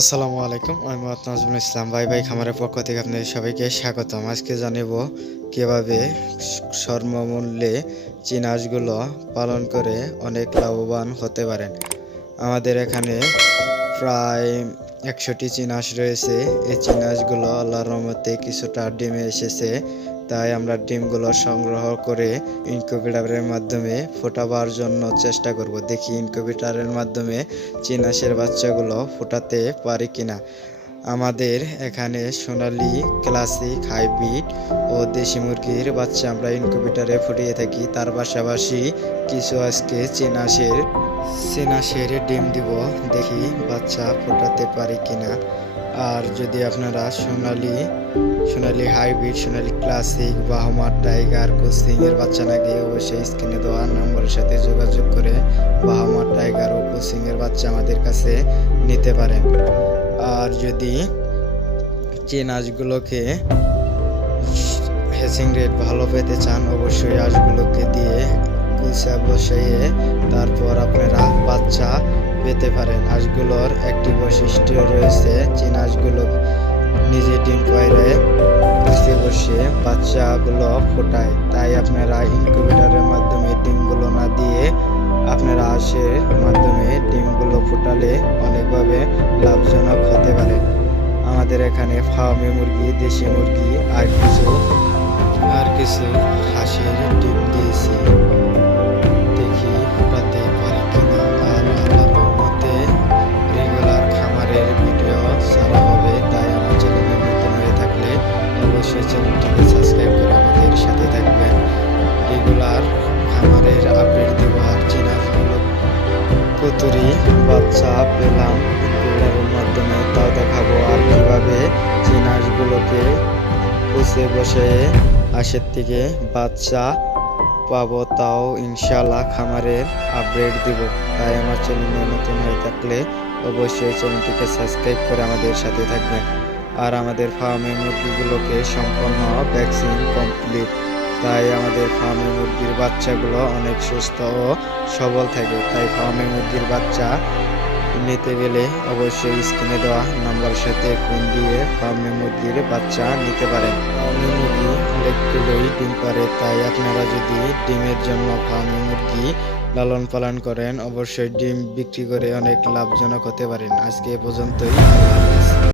আসসালামু আলাইকুম, আমি মোহাম্মদ নাজমুল ইসলাম। ভাই খামারের পক্ষ থেকে আপনাদের সবাইকে স্বাগতম। আজকে জানিব কিভাবে স্বল্পমূল্যে চীনা হাঁসগুলো পালন করে অনেক লাভবান হতে পারেন। আমাদের এখানে প্রায় 100টি চীনা হাঁস রয়েছে। এই চীনা হাঁসগুলো আল্লাহর রহমতে কিছুটা ডিমে এসেছে, তাই আমরা ডিমগুলো সংগ্রহ করে ইনকিউবেটরের মাধ্যমে ফোটাবার জন্য চেষ্টা করব। দেখি ইনকিউবেটরের মাধ্যমে চীনা হাঁসের বাচ্চাগুলো ফোটাতে পারি কিনা। আমাদের এখানে সোনালী, ক্লাসিক, হাইব্রিড ও দেশি মুরগির বাচ্চা আমরা ইনকিউবেটরে ফুটিয়ে থাকি। তার পাশাপাশি কিছু আজকে চীনা হাঁসের ডিম দিব, দেখি বাচ্চা ফোটাতে পারি কিনা। আর যদি আপনারা সোনালী হাইব্রিড, সোনালী ক্লাসিক, বাহামা টাইগার, কোচিংয়ের বাচ্চা লাগে, অবশ্যই স্ক্রিনে দেওয়া নম্বরের সাথে যোগাযোগ করে বাহামা টাইগার ও কোচিংয়ের বাচ্চা আমাদের কাছে নিতে পারেন। আর যদি চীনা হাঁসগুলোকে হ্যাচিং রেট ভালো পেতে চান, অবশ্যই হাঁসগুলোকে দিয়ে কুলসা বসিয়ে তারপর আপনারা বাচ্চা পেতে পারেন। হাঁসগুলোর একটি বৈশিষ্ট্য রয়েছে, চীনা হাঁসগুলো নিজে ডিম পায়রে কুলসে বসে বাচ্চাগুলো ফোটায়, তাই আপনারা ইনকিউবেটরের মাধ্যমে ডিমগুলো না দিয়ে আপনারা হাঁসের মাধ্যমে ডিমগুলো ফোটালে অনেকভাবে লাভজনক হতে পারে। আমাদের এখানে ফার্মে মুরগি, দেশি মুরগি আর কিছু হাঁসের ডিম দিয়েছি, দেখি ফোটাতে পারি কিনা। আর আল্লাহর রহমতে রেগুলার খামারের ভিডিও ছাড়া হবে, তাই আমার চ্যানেলে নতুন হয়ে থাকলে অবশ্যই চ্যানেলটিকে সাবস্ক্রাইব করে আমাদের সাথে থাকবেন। রেগুলার খামারের আপডেট দেবো। আর চীনা হাঁসগুলো কতরি বাচ্চা পেলাম ইনকিউবেটরের মাধ্যমে তাও দেখাবো। আর কিভাবে চীনা হাঁসগুলোকে কুচে বসে হাঁসের থেকে বাচ্চা পাবো তাও ইনশাআল্লাহ খামারের আপডেট দিব। তাই আমার চ্যানেলে নতুন হয়ে থাকলে অবশ্যই চ্যানেলটিকে সাবস্ক্রাইব করে আমাদের সাথে থাকবেন। আর আমাদের ফার্মে মুরগিগুলোকে সম্পূর্ণ ভ্যাকসিন কমপ্লিট, তাই আমাদের ফার্মে মুরগির বাচ্চাগুলো অনেক সুস্থ ও সবল থাকে। তাই ফার্মে মুরগির বাচ্চা নিতে গেলে অবশ্যই স্ক্রিনে দেওয়া নাম্বারের সাথে ফোন দিয়ে ফার্মে মুরগির বাচ্চা নিতে পারেন। ফার্মে মুরগি অনেকগুলোই ডিম পারে, তাই আপনারা যদি ডিমের জন্য ফার্মে মুরগি লালন পালন করেন, অবশ্যই ডিম বিক্রি করে অনেক লাভজনক হতে পারেন। আজকে এ পর্যন্তই।